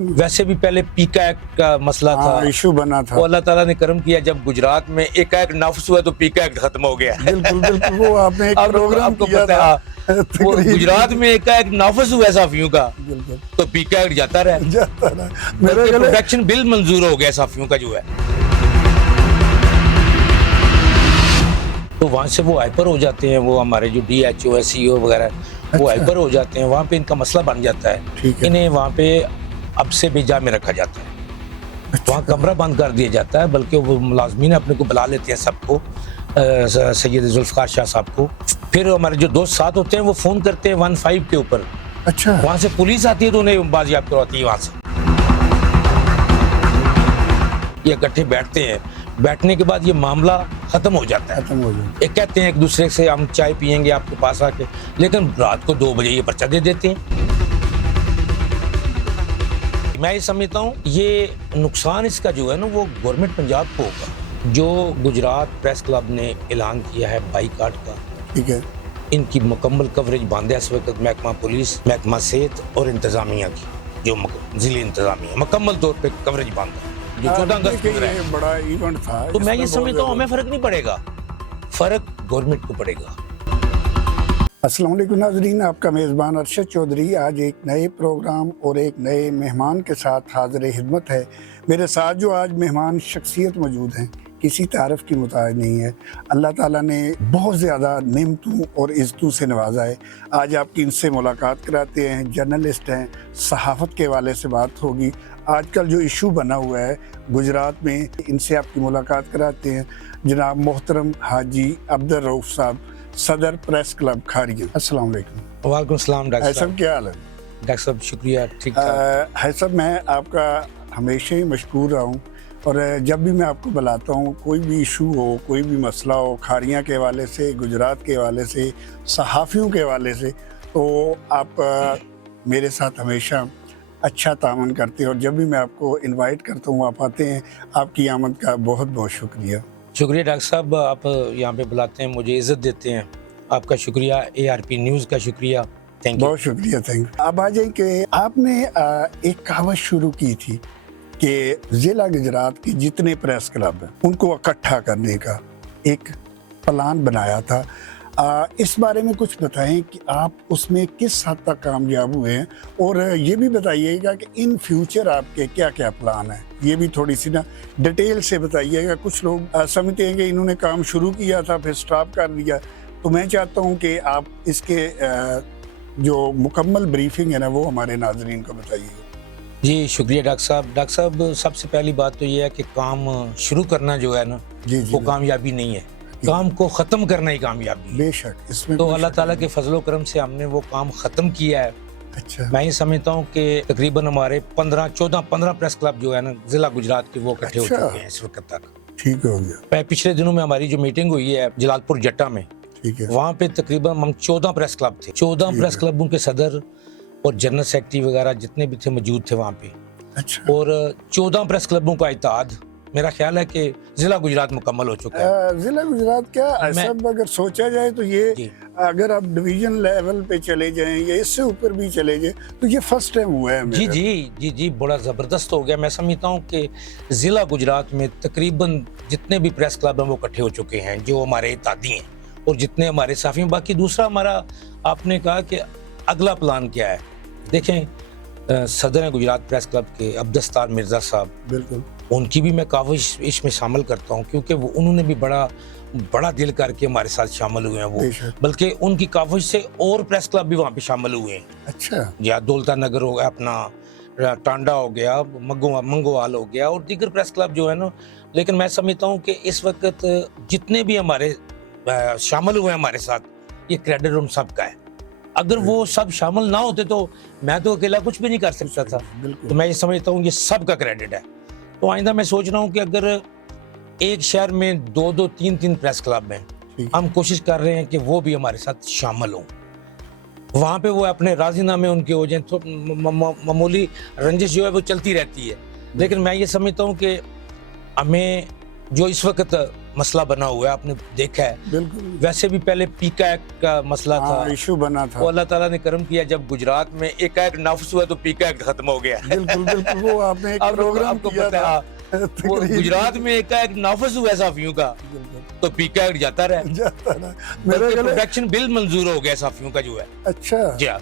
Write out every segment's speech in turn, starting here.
वैसे भी पहले पीका एक्ट का मसला था, इशू बना था। वो अल्लाह ताला ने करम किया जब गुजरात में एकाएक नाफिज हुआ तो पीका एक्ट खत्म हो गया। बिल्कुल बिल्कुल, वो आपने एक प्रोग्राम आपको किया पता था। है, वो गुजरात में एकाएक नाफिज हुआ साफियों का बिल्कुल तो पीका एक्ट जाता रहा। जाता रहा। मेरे गले प्रोटेक्शन बिल मंजूर हो गया साफियों का जो है, तो वहाँ से वो हाइपर हो जाते हैं। वो हमारे जो DHO SEO वगैरह वो हाइपर हो जाते हैं, वहाँ पे इनका मसला बन जाता है। ठीक है। इन्हें वहाँ पे अब से बेजा में रखा जाता है, वहाँ कमरा बंद कर दिया जाता है। बल्कि वो मुलाजमीन अपने को बुला लेते हैं सबको, सैयद जुल्फकार शाह साहब को। फिर हमारे जो दोस्त साथ होते हैं वो फ़ोन करते हैं 15 के ऊपर, अच्छा, वहाँ से पुलिस आती है तो उन्हें बाजियाब करवाती है। वहाँ से ये इकट्ठे बैठते हैं, बैठने के बाद ये मामला खत्म हो जाता है। खत्म हो गया। ये कहते हैं एक दूसरे से हम चाय पियेंगे आपके पास आके, लेकिन रात को 2 बजे ये पर्चा दे देते हैं। मैं ये समझता हूँ ये नुकसान इसका जो है ना वो गवर्नमेंट पंजाब को होगा। जो गुजरात प्रेस क्लब ने ऐलान किया है बाईकाट का, ठीक है, इनकी मुकम्मल कवरेज बंद है इस वक्त। महकमा पुलिस, महकमा सेहत और इंतजामिया की जो जिले इंतजामिया मुकम्मल तौर पे कवरेज बंद है। जो 14 अगस्त गुजरा है, ये बड़ा इवेंट था। तो मैं ये इसमें बहुत समझता हूँ हमें फर्क नहीं पड़ेगा, फर्क गवर्नमेंट को पड़ेगा। अस्सलाम वालेकुम नाज़रीन, आपका मेज़बान अरशद चौधरी आज एक नए प्रोग्राम और एक नए मेहमान के साथ हाज़िर खिदमत है। मेरे साथ जो आज मेहमान शख्सियत मौजूद हैं, किसी तारीफ़ की मुताज नहीं है। अल्लाह ताला ने बहुत ज़्यादा नेमतों और इज़्ज़तों से नवाजा है। आज आपकी इनसे मुलाकात कराते हैं। जर्नलिस्ट हैं, सहाफ़त के हवाले से बात होगी। आजकल जो इशू बना हुआ है गुजरात में, इनसे आपकी मुलाकात कराते हैं। जनाब मोहतरम हाजी अब्दुल रऊफ़ साहब, सदर प्रेस क्लब खारिया। अस्सलाम वालेकुम। वालेकुम सलाम डॉक्टर साहब, क्या हाल है? डॉक्टर साहब शुक्रिया, ठीक ठाक। है साहब, मैं आपका हमेशा ही मशकूर रहा हूँ और जब भी मैं आपको बुलाता हूँ, कोई भी इशू हो, कोई भी मसला हो, खारियाँ के हवाले से, गुजरात के हवाले से, सहाफ़ियों के हवाले से, तो आप मेरे साथ हमेशा अच्छा तावन करते हैं और जब भी मैं आपको इनवाइट करता हूँ आप आते हैं। आपकी आमद का बहुत बहुत शुक्रिया। शुक्रिया डॉक्टर साहब, आप यहाँ पे बुलाते हैं, मुझे इज़्ज़त देते हैं, आपका शुक्रिया। ARP न्यूज़ का शुक्रिया, थैंक यू। बहुत शुक्रिया, थैंक यू। अब आ जाए कि आपने एक कहावत शुरू की थी कि ज़िला गुजरात के जितने प्रेस क्लब हैं उनको इकट्ठा करने का एक प्लान बनाया था। इस बारे में कुछ बताएं कि आप उसमें किस हद तक कामयाब हुए हैं और ये भी बताइएगा कि इन फ्यूचर आपके क्या क्या प्लान हैं। ये भी थोड़ी सी ना डिटेल से बताइएगा। कुछ लोग समझते हैं कि इन्होंने काम शुरू किया था फिर स्टॉप कर दिया, तो मैं चाहता हूँ कि आप इसके जो मुकम्मल ब्रीफिंग है ना वो हमारे नाज़रीन को बताइएगा। जी शुक्रिया डॉक्टर साहब। डॉक्टर साहब, सबसे पहली बात तो ये है कि काम शुरू करना जो है ना जी वो कामयाबी नहीं है, काम को ख़त्म करना ही कामयाबी है। बेशक, इसमें तो अल्लाह ताला के फजलो करम से हमने वो काम ख़त्म किया है। अच्छा, मैं ये समझता हूँ कि तकरीबन हमारे 15 प्रेस क्लब जो है ना ज़िला गुजरात के वो इकट्ठे हो चुके हैं इस वक्त तक। ठीक हो गया। पिछले दिनों में हमारी जो मीटिंग हुई है जलालपुर जट्टा में, ठीक है, वहाँ पे तकरीबन हम 14 प्रेस क्लब थे। 14 प्रेस क्लबों के सदर और जनरल सेक्रेटरी वगैरह जितने भी थे मौजूद थे वहाँ पे। अच्छा, और 14 प्रेस क्लबों का इत्तेहाद मेरा ख्याल है कि जिला गुजरात मुकम्मल हो चुका है। जिला गुजरात क्या ऐसा अगर सोचा जाए तो ये अगर आप डिवीजन लेवल पे चले जाएं या इससे ऊपर भी चले जाएं तो ये फर्स्ट टाइम हुआ है। जी जी जी जी, बड़ा ज़बरदस्त हो गया। मैं समझता हूँ कि ज़िला गुजरात में तकरीबन जितने भी प्रेस क्लब हैं वो इकट्ठे हो चुके हैं जो हमारे इत्तेहादी हैं और जितने हमारे साफी। बाकी दूसरा हमारा, आपने कहा कि अगला प्लान क्या है, देखें सदर हैं गुजरात प्रेस क्लब के अब्दुस्तार मिर्ज़ा साहब, बिल्कुल, उनकी भी मैं काविश इसमें शामिल करता हूँ क्योंकि वो उन्होंने भी बड़ा दिल करके हमारे साथ शामिल हुए हैं वो। बल्कि उनकी काविश से और प्रेस क्लब भी वहाँ पे शामिल हुए हैं। अच्छा, या दौलता नगर हो गया, अपना टांडा हो गया, मंगोवाल हो गया और दीगर प्रेस क्लब जो है ना। लेकिन मैं समझता हूँ कि इस वक्त जितने भी हमारे शामिल हुए हैं हमारे साथ, ये क्रेडिट उन सब का है। अगर वो सब शामिल ना होते तो मैं तो अकेला कुछ भी नहीं कर सकता था। तो मैं ये समझता हूँ ये सब का क्रेडिट है। तो आइंदा मैं सोच रहा हूँ कि अगर एक शहर में 2-2, 3-3 प्रेस क्लब हैं, हम कोशिश कर रहे हैं कि वो भी हमारे साथ शामिल हों। वहाँ पे वो अपने राजीनामे उनके हो जाए, तो मामूली रंजिश जो है वो चलती रहती है। लेकिन मैं ये समझता हूँ कि हमें जो इस वक्त मसला बना हुआ है, आपने देखा है। बिल्कुल। वैसे भी पहले पीका एक्ट का मसला था, इशू बना था। वो अल्लाह ताला ने करम किया, जब गुजरात में एका एक्ट नाफिज हुआ तो पीका एक्ट खत्म हो गया। बिल्कुल बिल्कुल, वो आपने एक प्रोग्राम आपको किया पता था। है, वो गुजरात में एका एक्ट नाफिज हुआ साफियों का, तो पीका एक्ट जाता रहा। जाता रहा। मेरा ख्याल है- प्रोटेक्शन बिल मंजूर हो गया साफियों का जो है। अच्छा जी हाँ,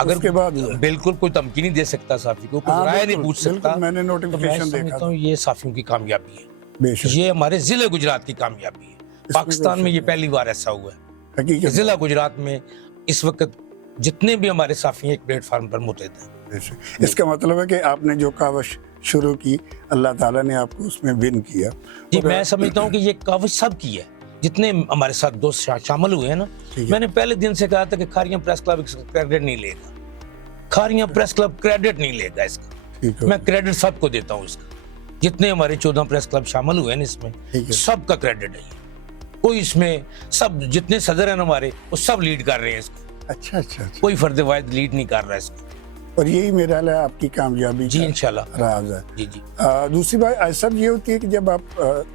अगर उसके बाद बिल्कुल कोई धमकी नहीं दे सकता साफी को, कोई हाँ, राय नहीं बिल्कुल, पूछ सकता, बिल्कुल, मैंने तो मैं नोटिफिकेशन देखा समझता था। हूँ ये साफियों की कामयाबी है, बेशक ये हमारे जिले गुजरात की कामयाबी है। पाकिस्तान में ये पहली बार ऐसा हुआ है। हकीकत जिला गुजरात में इस वक्त जितने भी हमारे साफी एक प्लेटफार्म पर मुतहद हैं। बेशक। इसका मतलब है कि आपने जो कावश शुरू की, अल्लाह ताला ने आपको उसमें विन किया। जी, और- मैं समझता हूँ कि ये काविश सब की है, जितने हमारे साथ दोस्त शामिल हुए हैं ना। ठीक है। मैंने पहले दिन से कहा था कि खारियां प्रेस क्लब क्रेडिट नहीं लेगा, खारियां प्रेस क्लब क्रेडिट नहीं लेगा इसका, ठीक है। मैं क्रेडिट सबको देता हूँ इसका। जितने हमारे 14 प्रेस क्लब शामिल हुए हैं इसमें, ठीक है। सबका क्रेडिट है ये। कोई इसमें, सब जितने सदर हैं हमारे वो सब लीड कर रहे हैं इसको, अच्छा अच्छा अच्छा। कोई फर्द वाहिद लीड नहीं कर रहा है इसको। और यही मेरा ख्याल है आपकी कामयाबी जी का इंशाल्लाह। राज है। जी जी दूसरी बात ऐसा भी ये होती है कि जब आप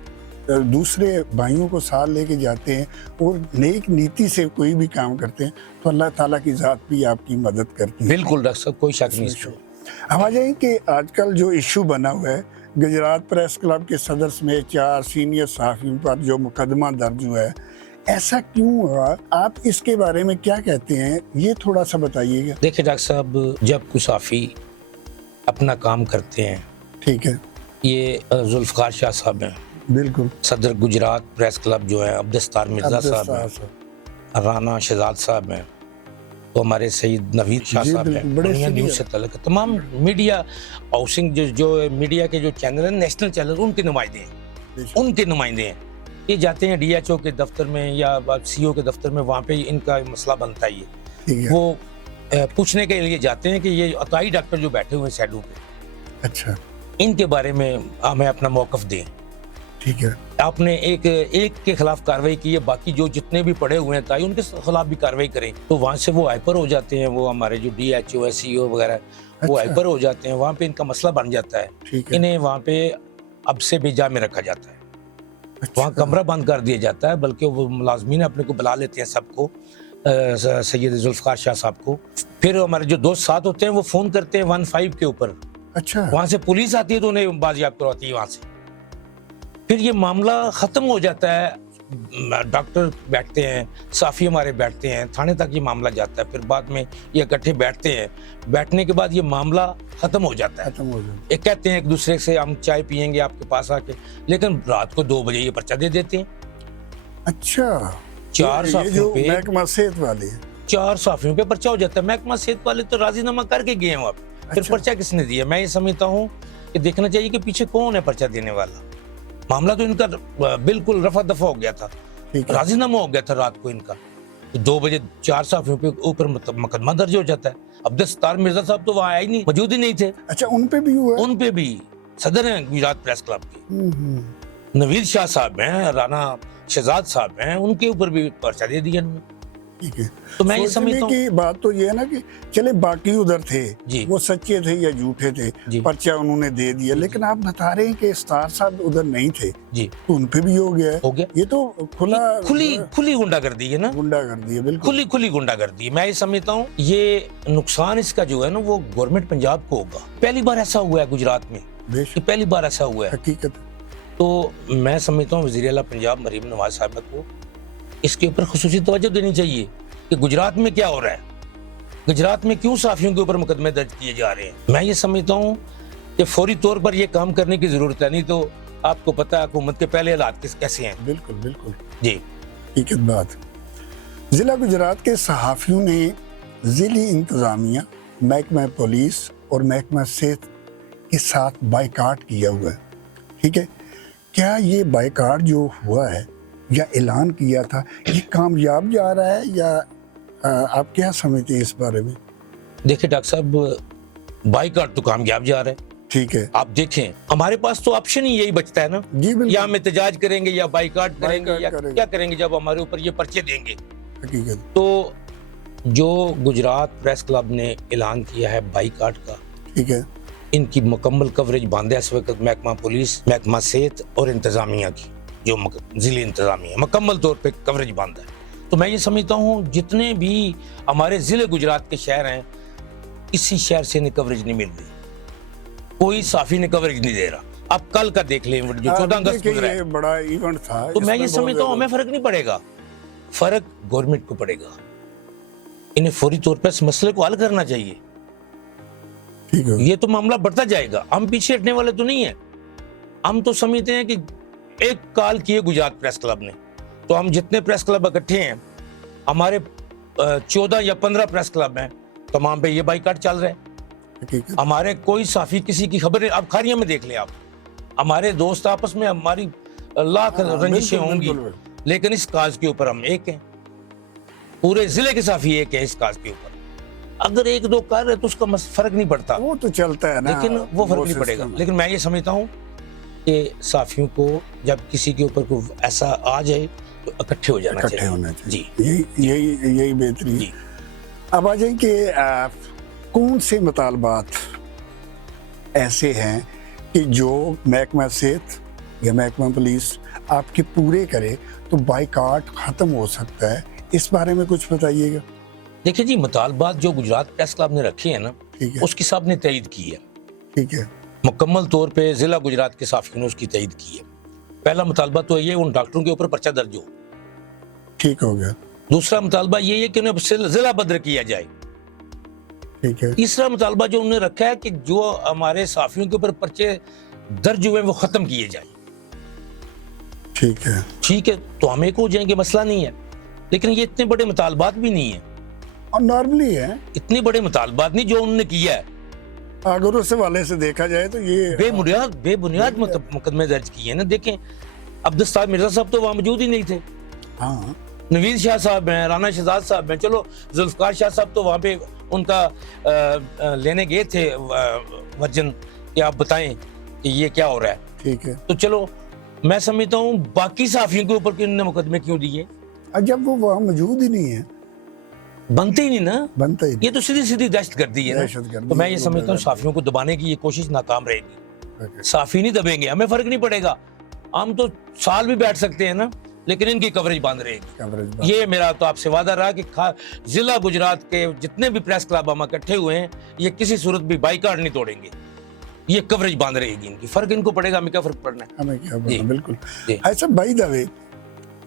दूसरे भाइयों को साथ लेके जाते हैं और नेक नीति से कोई भी काम करते हैं, तो अल्लाह ताला की ज़ात भी आपकी मदद करती है। बिल्कुल डॉक्टर साहब, कोई शक नहीं इसमें। हम आ जाएं कि आजकल जो इशू बना हुआ है, गुजरात प्रेस क्लब के सदर समेत 4 सीनियर सहाफ़ियों पर जो मुकदमा दर्ज हुआ है, ऐसा क्यों हुआ? आप इसके बारे में क्या कहते हैं, ये थोड़ा सा बताइएगा। देखिए डॉक्टर साहब, जब कोई साफ़ी अपना काम करते हैं, ठीक है। ये जुल्फ़कार शाह साहब हैं, बिल्कुल। सदर गुजरात प्रेस क्लब जो है, अब्दुस्तार मिर्ज़ा साहब अब्दुल हैं, साहब। राना शहजाद साहब हैं, तो हमारे सईद नवीद शाह जी, साहब हैं, बिल्कुल, बड़े दुनिया न्यूज़ से सीनियर। तल्लुक़ है। तमाम मीडिया हाउसिंग जो मीडिया के जो चैनल हैं, नेशनल चैनल, उनके नुमाइंदे हैं, बेशक। उनके नुमाइंदे हैं। ये जाते हैं DHO के दफ्तर में या CO के दफ्तर में, वहाँ पे इनका मसला बनता है। ये ठीक है। वो पूछने के लिए जाते हैं कि ये अताई डॉक्टर जो बैठे हुए हैं साइडों पे, अच्छा इनके बारे में हमें अपना मौक़िफ़ दें। ठीक है। आपने एक के खिलाफ कार्रवाई की है, बाकी जो जितने भी पड़े हुए हैं ताई, उनके खिलाफ भी कार्रवाई करें। तो वहाँ से वो हाइपर हो जाते हैं, वो हमारे जो DHO है, CO वगैरह, वो अच्छा। हाइपर हो जाते हैं, वहाँ पे इनका मसला बन जाता है। ठीक है। इन्हें वहाँ पे अब से बेजा में रखा जाता है, अच्छा। वहाँ कमरा बंद कर दिया जाता है, बल्कि वो मुलाजमीन अपने को बुला लेते हैं सबको, सैयद जुल्फ़कार शाह साहब को। फिर हमारे जो दोस्त साथ होते हैं वो फ़ोन करते हैं 15 के ऊपर, अच्छा। वहाँ से पुलिस आती है तो उन्हें बाजियाब करवाती है वहाँ से। फिर ये मामला ख़त्म हो जाता है, डॉक्टर बैठते हैं, साफ़ी हमारे बैठते हैं, थाने तक ये मामला जाता है। फिर बाद में ये इकट्ठे बैठते हैं, बैठने के बाद ये मामला ख़त्म हो जाता है। खत्म हो जाए। ये कहते हैं एक दूसरे से हम चाय पियेंगे आपके पास आके, लेकिन रात को 2 बजे ये पर्चा दे देते हैं। अच्छा। 4 ये साफ़ियों जो पे महकमा सेहत वाले हैं। 4 साफ़ियों पे पर्चा हो जाता है। महकमा सेहत वाले तो राजीनामा करके गए हैं वहाँ पे, फिर अच्छा। पर्चा किसने दिया? मैं ये समझता हूँ कि देखना चाहिए कि पीछे कौन है पर्चा देने वाला। मामला तो इनका बिल्कुल रफा दफा हो गया था, ठीक है। राजीनामा हो गया था रात को इनका, तो 2 बजे 4 साफ़ियों पे ऊपर मुकदमा दर्ज हो जाता है। अब्दुस्तार मिर्ज़ा साहब तो वहाँ आए ही नहीं, मौजूद ही नहीं थे। अच्छा, उन पे भी हुआ है? उन पे भी सदर हैं गुजरात प्रेस क्लब के, हम्म। नवीद शाह साहब हैं, राना शहजाद साहब हैं, उनके ऊपर भी पर्चा दे दिया इन्होंने। ठीक है। तो मैं ये सोचने समझता हूँ की बात तो ये है ना कि चले बाकी उधर थे, जी। वो सच्चे थे या झूठे थे, जी। पर्चा उन्होंने दे दिया, लेकिन आप बता रहे हैं कि स्टार साहब उधर नहीं थे, जी, तो उन पे भी हो गया है। हो गया। ये तो खुली गुंडागर्दी है ना, गुंडा कर दिया। बिल्कुल। खुली गुंडागर्दी। मैं ये समझता हूँ ये नुकसान इसका जो है ना वो गवर्नमेंट पंजाब को होगा। पहली बार ऐसा हुआ है गुजरात में, ये बेशक पहली बार ऐसा हुआ है। हकीकत। तो मैं समझता हूँ वज़ीर आला पंजाब मरीम नवाज साहब को इसके ऊपर खुसूसी तवज्जो देनी चाहिए कि गुजरात में क्या हो रहा है, गुजरात में क्यों साफ़ियों के ऊपर मुकदमे दर्ज किए जा रहे हैं। मैं ये समझता हूँ कि फौरी तौर पर ये काम करने की जरूरत है, नहीं तो आपको पता है हुकूमत के पहले हालात कैसे हैं। बिल्कुल बिल्कुल जी, हकीकत बात। जिला गुजरात के सहाफ़ियों ने जिली इंतज़ामिया, महकमा पुलिस और महकमा सेहत के साथ बाइकाट किया हुआ है। ठीक है, क्या ये बाइकाट जो हुआ है या ऐलान किया था, ये कामयाब जा रहा है या आप क्या समझते हैं इस बारे में? देखिए डॉक्टर साहब, बाइकाट तो कामयाब जा रहा है। ठीक है। आप देखें, हमारे पास तो ऑप्शन ही यही बचता है ना, जी बिल्कुल। या हम एहतजाज करेंगे या बाइकाट करेंगे बाइकाट या करेंगे। क्या करेंगे जब हमारे ऊपर ये पर्चे देंगे। हकीकत। तो जो गुजरात प्रेस क्लब ने ऐलान किया है बाइकाट का, ठीक है। इनकी मुकम्मल कवरेज बांध है इस वक्त महकमा पुलिस, महकमा सेहत और इंतजामिया की। जो ज़िले इंतज़ामिया मुकम्मल तौर पे कवरेज बंद है। तो मैं ये समझता हूँ जितने भी हमारे ज़िले गुजरात के शहर हैं, इसी शहर से इन्हें कवरेज नहीं मिल रही, कोई साफ़ी ने कवरेज नहीं दे रहा। आप कल का देख लें जो 14 अगस्त गुजरा है, ये बड़ा इवेंट था। तो मैं ये इसमें बहुत समझता हूँ हमें फ़र्क नहीं पड़ेगा, फ़र्क गवर्नमेंट को पड़ेगा। इन्हें फौरी तौर पर इस मसले को हल करना चाहिए। ठीक है। ये तो मामला बढ़ता जाएगा, हम पीछे हटने वाले तो नहीं है। हम तो समझते हैं कि एक काल किए गुजरात प्रेस क्लब ने, तो हम जितने प्रेस क्लब इकट्ठे हैं, हमारे 14 या 15 प्रेस क्लब हैं, तमाम पे ये बाइकाट चल रहा है। ठीक है। हमारे कोई साफी किसी की खबर, अब खारिया में देख लें आप, हमारे दोस्त आपस में हमारी लाख रंजिशें बिल्कुल, होंगी, बिल्कुल। लेकिन इस काज के ऊपर हम एक हैं, पूरे जिले के साफी एक है इस काज के ऊपर। अगर एक दो कर रहे तो उसका फर्क नहीं पड़ता, वो तो चलता है ना, लेकिन वो फर्क नहीं पड़ेगा। सिस्टम है। लेकिन मैं ये समझता हूँ कि साफियों को जब किसी के ऊपर कोई ऐसा आ जाए तो इकट्ठे हो जाना इकट्ठे चाहिए। होना चाहिए, जी यही बेहतरी है। जी। अब आ जाए कि कौन से मुतालबात ऐसे हैं कि जो महकमा सेहत या महकमा पुलिस आपके पूरे करे तो बाइकाट खत्म हो सकता है, इस बारे में कुछ बताइएगा। देखिए जी, मुतालबात जो गुजरात प्रेस क्लब ने रखे हैं ना, ठीक है। उसकी साहब ने तईद की है, ठीक है। मुकम्मल तौर पे जिला गुजरात के साफियों ने उसकी तईद की है। पहला मुतालबा तो ये उन डॉक्टरों के ऊपर पर्चा दर्ज हो। ठीक हो गया। दूसरा मुतालबा ये है कि उन्हें जिला बद्र किया जाए। ठीक है। तीसरा मुतालबा जो उन्होंने रखा है कि जो हमारे साफियों के ऊपर पर्चे दर्ज हुए वो खत्म किए जाए। ठीक है। ठीक है, तो हम एक हो जाएंगे, मसला नहीं है। लेकिन ये इतने बड़े मुतालबात भी नहीं है, और नॉर्मली है, इतने बड़े मुतालबात नहीं जो उन्होंने किया है। अगर उस हवाले से देखा जाए तो ये बेबुनियाद मुकदमे दर्ज किए हैं ना। देखें, अब्दुल मिर्जा साहब तो वहां मौजूद ही नहीं थे, हाँ, नवीद शाह साहब हैं, राना शहजाद साहब हैं, चलो जुल्फकार शाह साहब तो वहाँ पे उनका लेने गए थे वर्जन कि आप बताएं कि ये क्या हो रहा है। ठीक है। तो चलो, मैं समझता हूँ बाकी साफियों के ऊपर उन्होंने मुकदमे क्यों दिए, और जब वो वहाँ मौजूद ही नहीं है, बनते ही नहीं ना, बनता ही ये तो सीधी सीधी दहशत गर्दी है ना। दहशतगर्दी तो मैं ये है, समझता हूँ दहशतगर्दी। साफियों को दबाने की ये कोशिश नाकाम रहेगी। नहीं। साफी नहीं दबेंगे, हमें फर्क नहीं पड़ेगा, हम तो साल भी बैठ सकते हैं ना, लेकिन इनकी कवरेज बंद रहेगी। कवरेज ये मेरा तो आपसे वादा रहा कि जिला गुजरात के जितने भी प्रेस क्लब हम इकट्ठे हुए हैं, ये किसी सूरत भी बाइकाट नहीं तोड़ेंगे, ये कवरेज बांध रहेगी इनकी। फर्क इनको पड़ेगा, हमें क्या फर्क पड़ना है। हमें क्या जी। पता, बिल्कुल। जी। ऐसा भाई दवे,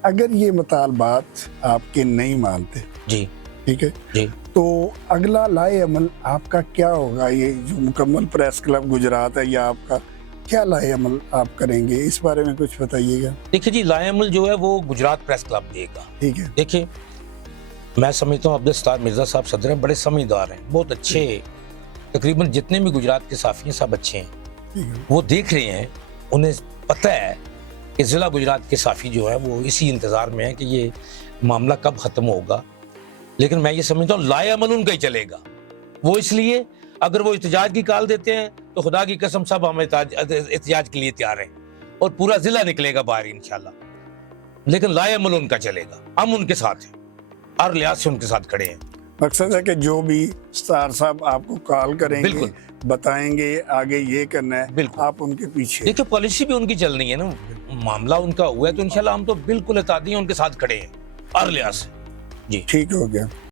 अगर ये मुतालबात आपके नहीं मानते, जी ठीक है, जी। तो अगला लाए अमल आपका क्या होगा? ये जो मुकम्मल प्रेस क्लब गुजरात है, या आपका क्या लाए अमल आप करेंगे, इस बारे में कुछ बताइएगा। देखिए जी, लाएमल जो है वो गुजरात प्रेस क्लब देगा। ठीक है। देखिए, मैं समझता हूँ अब्दुल मिर्जा साहब सदर हैं, बड़े समझदार हैं, बहुत अच्छे, तकरीबन जितने भी गुजरात के साफी हैं सब अच्छे हैं। ठीक है। वो देख रहे हैं, उन्हें पता है कि ज़िला गुजरात के साफ़ी जो है वो इसी इंतज़ार में है कि ये मामला कब ख़त्म होगा। लेकिन मैं ये समझता हूँ लाए अमल उनका ही चलेगा। वो इसलिए, अगर वो एहतजाज की कॉल देते हैं तो खुदा की कसम सब हम एहतजाज के लिए तैयार हैं और पूरा ज़िला निकलेगा बाहर इंशाल्लाह। लेकिन लाए अमल उनका चलेगा, हम उनके साथ हैं, हर लिहाज से उनके साथ खड़े हैं। मकसद है कि जो भी स्टार साहब आपको कॉल करेंगे, बिल्कुल। बताएंगे आगे ये करना है, बिल्कुल। आप उनके पीछे। देखिए, पॉलिसी भी उनकी चलनी है ना, मामला उनका हुआ है तो इंशाल्लाह हम तो बिल्कुल एहतियाती हैं, उनके साथ खड़े हैं हर लिहाज से। जी। ठीक हो गया।